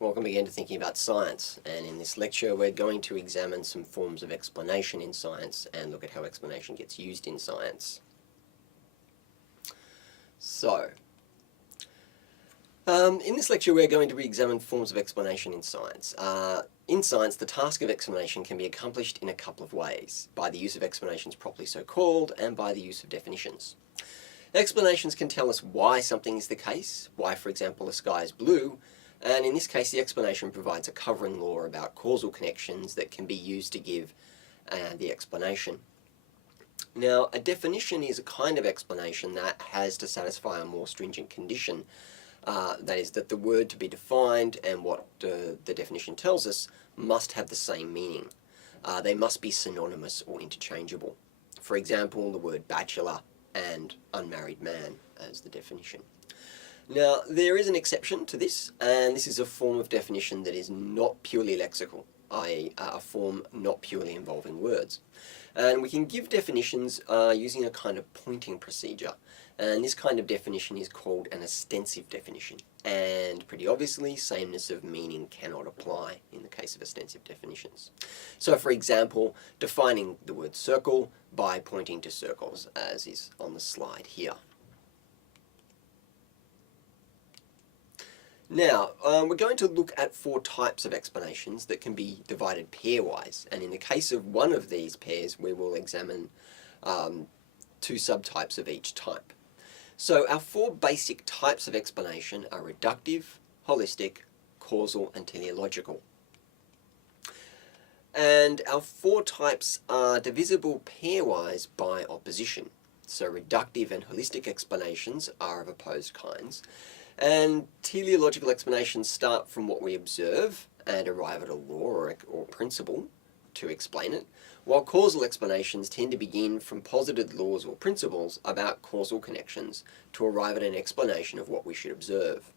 Welcome again to Thinking About Science, and in this lecture we're going to examine some forms of explanation in science and look at how explanation gets used in science. In this lecture we're going to examine forms of explanation in science. In science, the task of explanation can be accomplished in a couple of ways, by the use of explanations properly so called and by the use of definitions. Explanations can tell us why something is the case, why for example the sky is blue, and in this case the explanation provides a covering law about causal connections that can be used to give the explanation. Now, a definition is a kind of explanation that has to satisfy a more stringent condition. That is, that the word to be defined and what the definition tells us must have the same meaning. They must be synonymous or interchangeable. For example, the word bachelor and unmarried man as the definition. Now, there is an exception to this, and this is a form of definition that is not purely lexical, i.e. a form not purely involving words. And we can give definitions using a kind of pointing procedure, and this kind of definition is called an ostensive definition. And pretty obviously, sameness of meaning cannot apply in the case of ostensive definitions. So for example, defining the word circle by pointing to circles, as is on the slide here. Now, we're going to look at 4 types of explanations that can be divided pairwise, and in the case of one of these pairs we will examine 2 subtypes of each type. So our 4 basic types of explanation are reductive, holistic, causal and teleological. And our 4 types are divisible pairwise by opposition. So reductive and holistic explanations are of opposed kinds. And teleological explanations start from what we observe and arrive at a law or principle to explain it, while causal explanations tend to begin from posited laws or principles about causal connections to arrive at an explanation of what we should observe.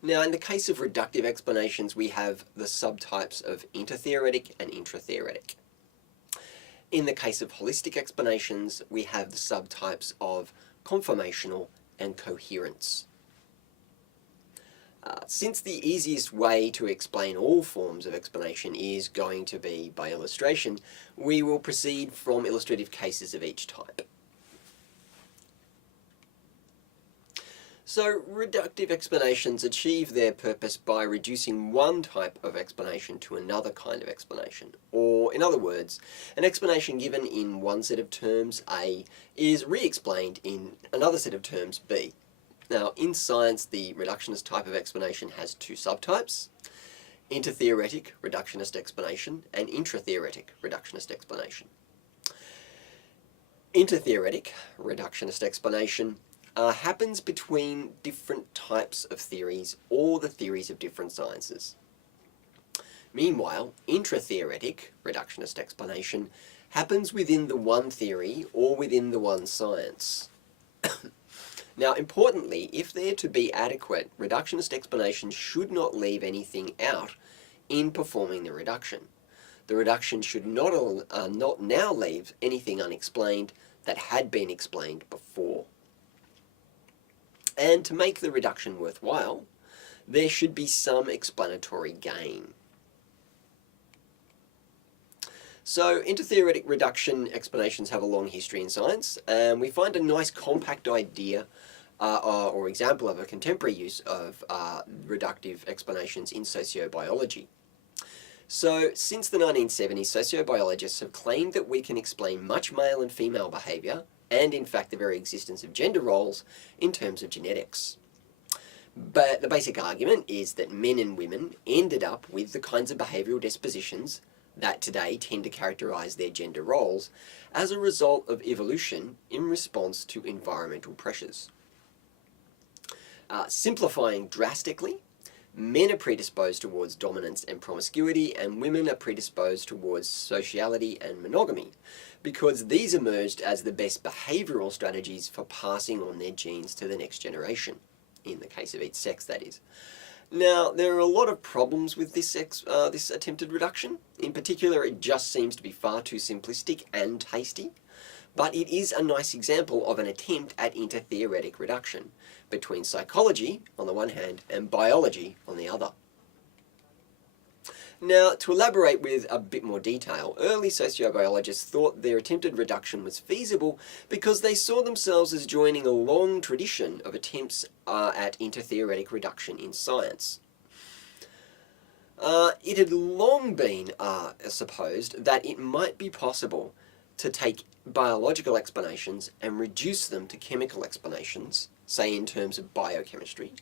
Now, in the case of reductive explanations, we have the subtypes of intertheoretic and intratheoretic. In the case of holistic explanations, we have the subtypes of conformational and coherence. Since the easiest way to explain all forms of explanation is going to be by illustration, we will proceed from illustrative cases of each type. So, reductive explanations achieve their purpose by reducing one type of explanation to another kind of explanation. Or, in other words, an explanation given in one set of terms, A, is re-explained in another set of terms, B. Now, in science, the reductionist type of explanation has 2 subtypes: intertheoretic reductionist explanation and intratheoretic reductionist explanation. Intertheoretic reductionist explanation happens between different types of theories or the theories of different sciences. Meanwhile, intratheoretic reductionist explanation happens within the one theory or within the one science. Now, importantly, if they're to be adequate, reductionist explanations should not leave anything out in performing the reduction. The reduction should not now leave anything unexplained that had been explained before. And to make the reduction worthwhile, there should be some explanatory gain. So, intertheoretic reduction explanations have a long history in science, and we find a nice compact idea or example of a contemporary use of reductive explanations in sociobiology. So, since the 1970s, sociobiologists have claimed that we can explain much male and female behaviour, and in fact the very existence of gender roles, in terms of genetics. But the basic argument is that men and women ended up with the kinds of behavioural dispositions that today tend to characterise their gender roles as a result of evolution in response to environmental pressures. Simplifying drastically, men are predisposed towards dominance and promiscuity, and women are predisposed towards sociality and monogamy, because these emerged as the best behavioural strategies for passing on their genes to the next generation, in the case of each sex, that is. Now, there are a lot of problems with this attempted reduction. In particular, it just seems to be far too simplistic and tasty. but it is a nice example of an attempt at intertheoretic reduction between psychology on the one hand and biology on the other. Now, to elaborate with a bit more detail, early sociobiologists thought their attempted reduction was feasible because they saw themselves as joining a long tradition of attempts at intertheoretic reduction in science. It had long been supposed that it might be possible to take biological explanations and reduce them to chemical explanations, say in terms of biochemistry,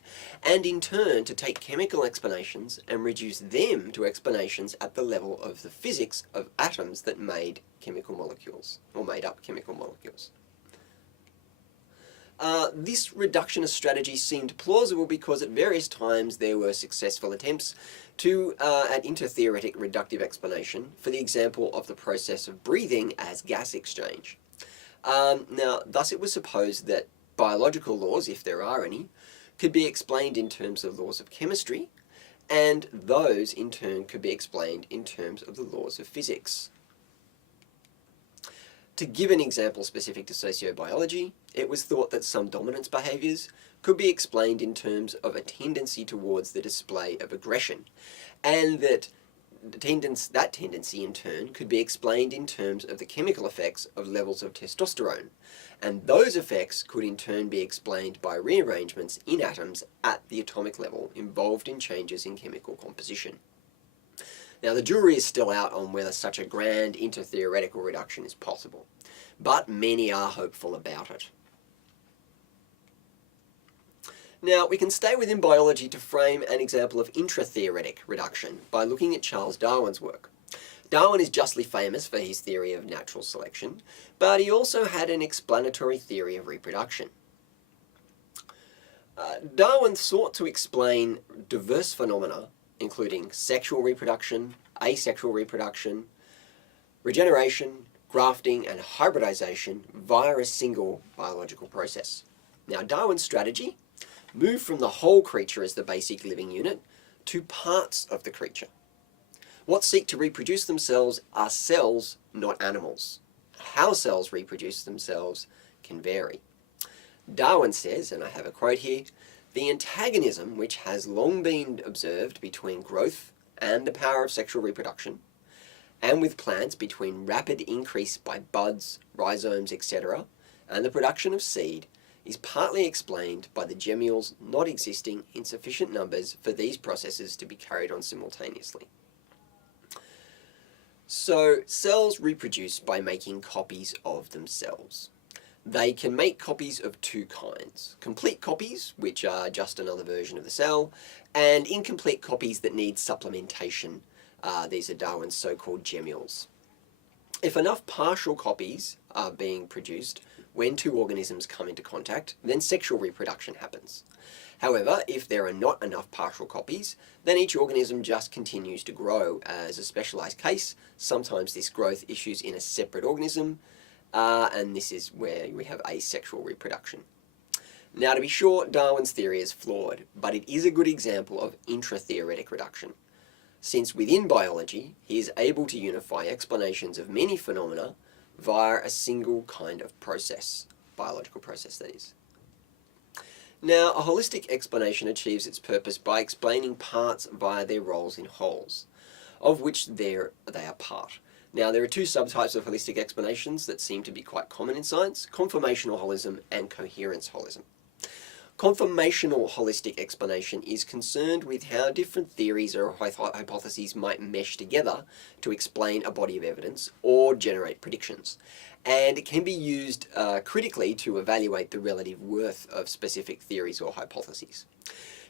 and in turn to take chemical explanations and reduce them to explanations at the level of the physics of atoms that made chemical molecules, or made up chemical molecules. This reductionist strategy seemed plausible because at various times there were successful attempts at intertheoretic reductive explanation for the example of the process of breathing as gas exchange. Now, thus it was supposed that biological laws, if there are any, could be explained in terms of laws of chemistry, and those in turn could be explained in terms of the laws of physics. To give an example specific to sociobiology, it was thought that some dominance behaviours could be explained in terms of a tendency towards the display of aggression, and that tendency in turn could be explained in terms of the chemical effects of levels of testosterone, and those effects could in turn be explained by rearrangements in atoms at the atomic level involved in changes in chemical composition. Now, the jury is still out on whether such a grand intertheoretical reduction is possible, but many are hopeful about it. Now, we can stay within biology to frame an example of intratheoretic reduction by looking at Charles Darwin's work. Darwin is justly famous for his theory of natural selection, but he also had an explanatory theory of reproduction. Darwin sought to explain diverse phenomena, including sexual reproduction, asexual reproduction, regeneration, grafting, and hybridization via a single biological process. Now, Darwin's strategy moved from the whole creature as the basic living unit to parts of the creature. What seek to reproduce themselves are cells, not animals. How cells reproduce themselves can vary. Darwin says, and I have a quote here, "The antagonism which has long been observed between growth and the power of sexual reproduction, and with plants between rapid increase by buds, rhizomes, etc., and the production of seed, is partly explained by the gemmules not existing in sufficient numbers for these processes to be carried on simultaneously." So, cells reproduce by making copies of themselves. They can make copies of two kinds: complete copies, which are just another version of the cell, and incomplete copies that need supplementation. These are Darwin's so-called gemmules. If enough partial copies are being produced when two organisms come into contact, then sexual reproduction happens. However, if there are not enough partial copies, then each organism just continues to grow as a specialized case. Sometimes this growth issues in a separate organism, and this is where we have asexual reproduction. Now, to be sure, Darwin's theory is flawed, but it is a good example of intratheoretic reduction, since within biology, he is able to unify explanations of many phenomena via a single kind of process, biological process that is. Now, a holistic explanation achieves its purpose by explaining parts via their roles in wholes, of which they are part. Now, there are two subtypes of holistic explanations that seem to be quite common in science: conformational holism and coherence holism. Conformational holistic explanation is concerned with how different theories or hypotheses might mesh together to explain a body of evidence or generate predictions, and it can be used critically to evaluate the relative worth of specific theories or hypotheses.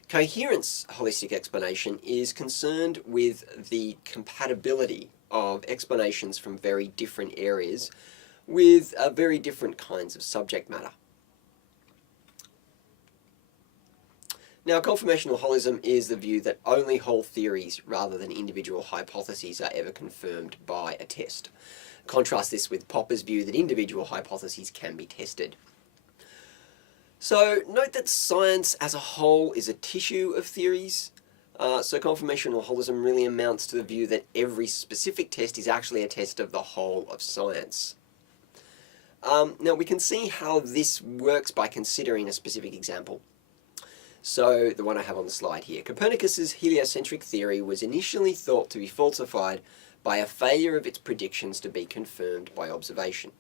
Coherence holistic explanation is concerned with the compatibility of explanations from very different areas with very different kinds of subject matter. Now, conformational holism is the view that only whole theories rather than individual hypotheses are ever confirmed by a test. Contrast this with Popper's view that individual hypotheses can be tested. So note that science as a whole is a tissue of theories. So conformational holism really amounts to the view that every specific test is actually a test of the whole of science. Now we can see how this works by considering a specific example. So the one I have on the slide here. Copernicus's heliocentric theory was initially thought to be falsified by a failure of its predictions to be confirmed by observation.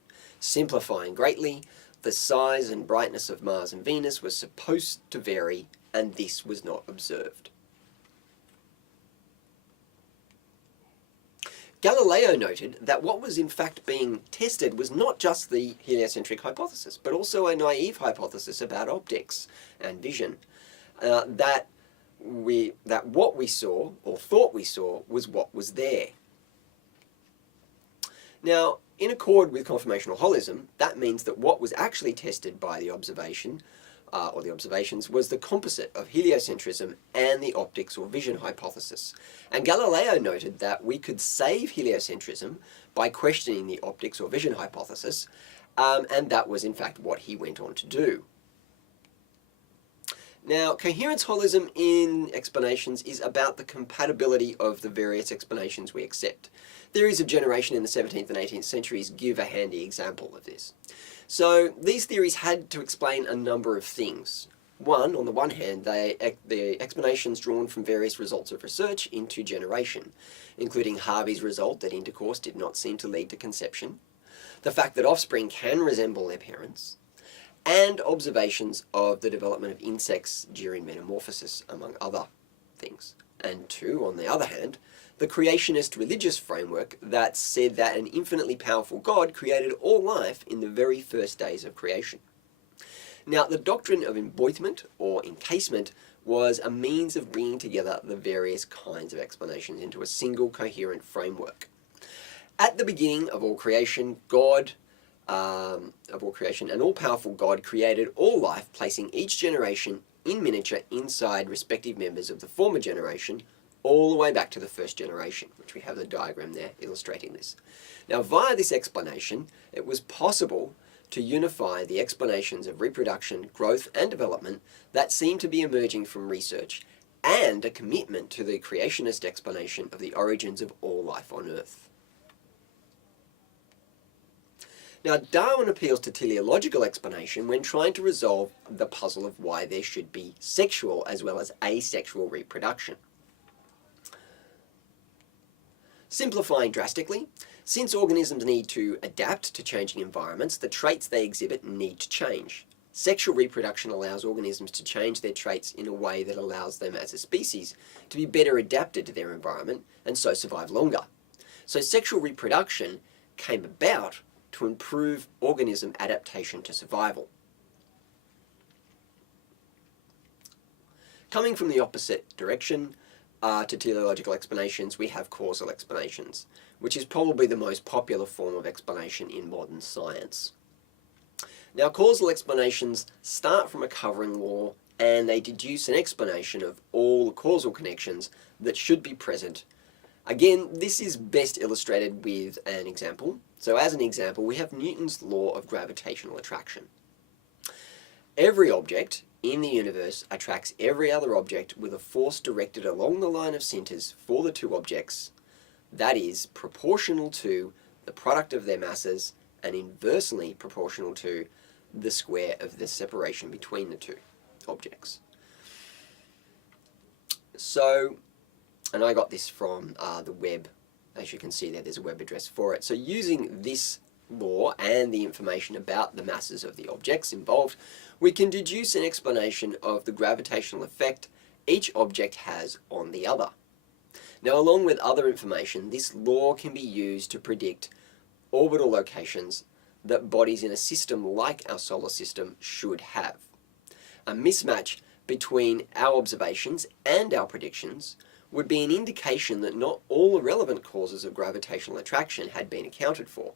Simplifying greatly, the size and brightness of Mars and Venus was supposed to vary, and this was not observed. Galileo noted that what was in fact being tested was not just the heliocentric hypothesis, but also a naive hypothesis about optics and vision. That what we saw, or thought we saw, was what was there. Now, in accord with conformational holism, that means that what was actually tested by the observation, or the observations, was the composite of heliocentrism and the optics or vision hypothesis. And Galileo noted that we could save heliocentrism by questioning the optics or vision hypothesis, and that was in fact what he went on to do. Now, coherence holism in explanations is about the compatibility of the various explanations we accept. Theories of generation in the 17th and 18th centuries give a handy example of this. So these theories had to explain a number of things. On the one hand, the explanations drawn from various results of research into generation, including Harvey's result that intercourse did not seem to lead to conception, the fact that offspring can resemble their parents, and observations of the development of insects during metamorphosis, among other things. And two, on the other hand, the creationist religious framework that said that an infinitely powerful God created all life in the very first days of creation. Now, the doctrine of emboîtement, or encasement, was a means of bringing together the various kinds of explanations into a single coherent framework. At the beginning of all creation, an all-powerful God created all life, placing each generation in miniature inside respective members of the former generation, all the way back to the first generation, which we have the diagram there illustrating this. Now, via this explanation, it was possible to unify the explanations of reproduction, growth, and development that seem to be emerging from research, and a commitment to the creationist explanation of the origins of all life on Earth. Now, Darwin appeals to teleological explanation when trying to resolve the puzzle of why there should be sexual as well as asexual reproduction. Simplifying drastically, since organisms need to adapt to changing environments, the traits they exhibit need to change. Sexual reproduction allows organisms to change their traits in a way that allows them as a species to be better adapted to their environment and so survive longer. So sexual reproduction came about to improve organism adaptation to survival. Coming from the opposite direction to teleological explanations, we have causal explanations, which is probably the most popular form of explanation in modern science. Now, causal explanations start from a covering law, and they deduce an explanation of all the causal connections that should be present. Again, this is best illustrated with an example. So as an example, we have Newton's law of gravitational attraction. Every object in the universe attracts every other object with a force directed along the line of centers for the two objects that is proportional to the product of their masses and inversely proportional to the square of the separation between the two objects. So, and I got this from the web. As you can see there's a web address for it. So using this law and the information about the masses of the objects involved, we can deduce an explanation of the gravitational effect each object has on the other. Now, along with other information, this law can be used to predict orbital locations that bodies in a system like our solar system should have. A mismatch between our observations and our predictions would be an indication that not all the relevant causes of gravitational attraction had been accounted for.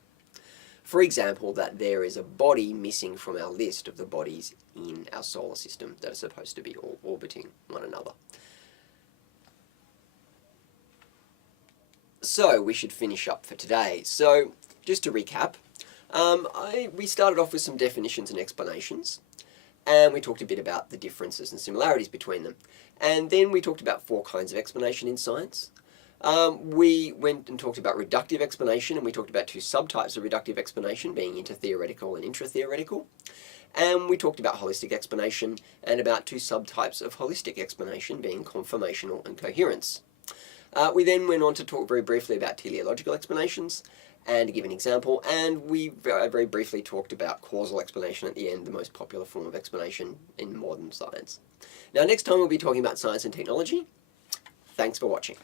For example, that there is a body missing from our list of the bodies in our solar system that are supposed to be all orbiting one another. So we should finish up for today. So just to recap, we started off with some definitions and explanations, and we talked a bit about the differences and similarities between them. And then we talked about 4 kinds of explanation in science. We went and talked about reductive explanation, and we talked about two subtypes of reductive explanation, being intertheoretical and intratheoretical. And we talked about holistic explanation and about two subtypes of holistic explanation, being conformational and coherence. We then went on to talk very briefly about teleological explanations and to give an example, and we very briefly talked about causal explanation at the end, the most popular form of explanation in modern science. Now, next time we'll be talking about science and technology. Thanks for watching.